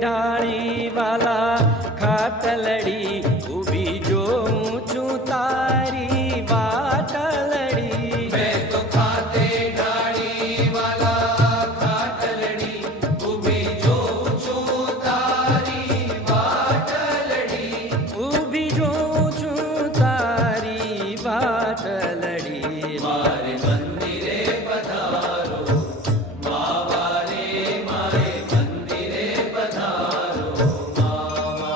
ढाड़ी वाला खाटलड़ी उभी जो ऊंचू तारी वाटलड़ी। मैं तो खाते ढाड़ी वाला खाटलड़ी उभी जो ऊंचू तारी वाटलड़ी। उभी जो ऊंचू तारी वाटलड़ी। मारे मंदिरे पधारो मावा रे, मारे मंदिरे पधारो मावा।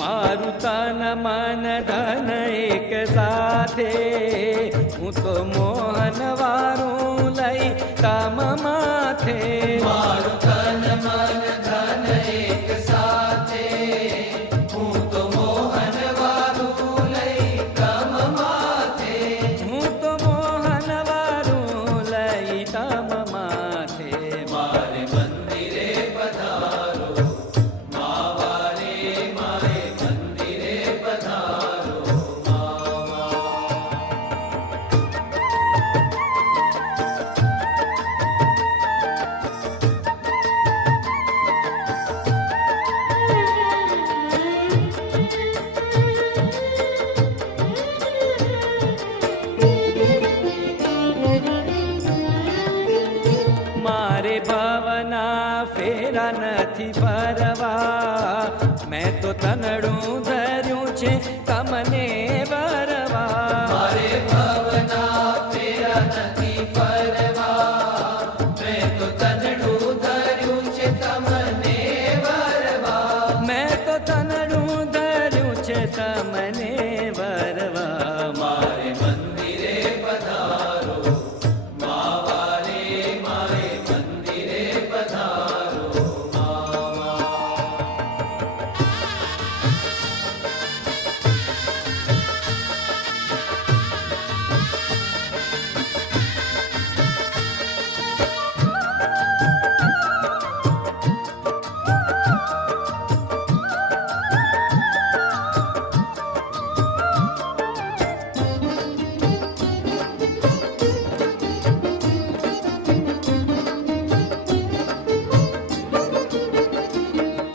मारू तन मन धन एक साथे, हूँ तो मोहन वारू लई तम माथे। मारू तन मन धन एक साथे, हूँ तो मोहन वारू लई तम माथे। हूँ तो मोहन वारू लई तम माथे। मारे मंदिरे पधारो मावा रे, मारे मंदिरे पधारो मावा। मारे भावना फेरा નથી ભરવા, मैं तो તનડું ધર્યું છે તમને વરવા। મારે ભાવના ફેરા નથી ફરવા, મેં તો તનડું ધર્યું છે તમને વરવા। मैं तो તનડું ધર્યું છે તમને વરવા। મારે મંદિરે પધારો માવા રે, મારે મંદિરે પધારો માવા।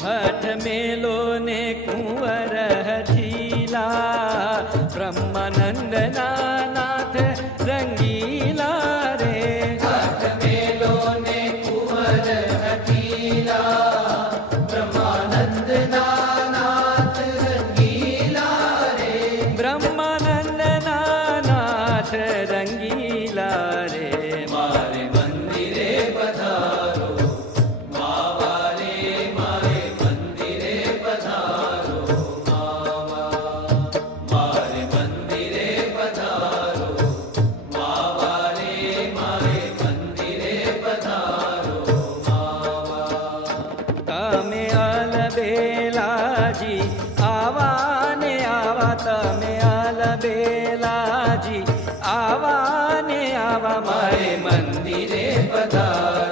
हठ मेलो ने कुंवर हठीला, ब्रह्मानंद नाथ रंगीला रे। हाथ मेलो ने कुंवर हठीला, ब्रह्मानंद नाथ रंगीला रे। ब्रह्मानंद नाथ रंगीला रे। मारे मंदिरे पधारो मावा रे, मारे मंदिरे पधारो मावा। मारे मंदिरे पधारो તમે આલબેલાજી આવા ને આવા મારે મારે મંદિરે પધારો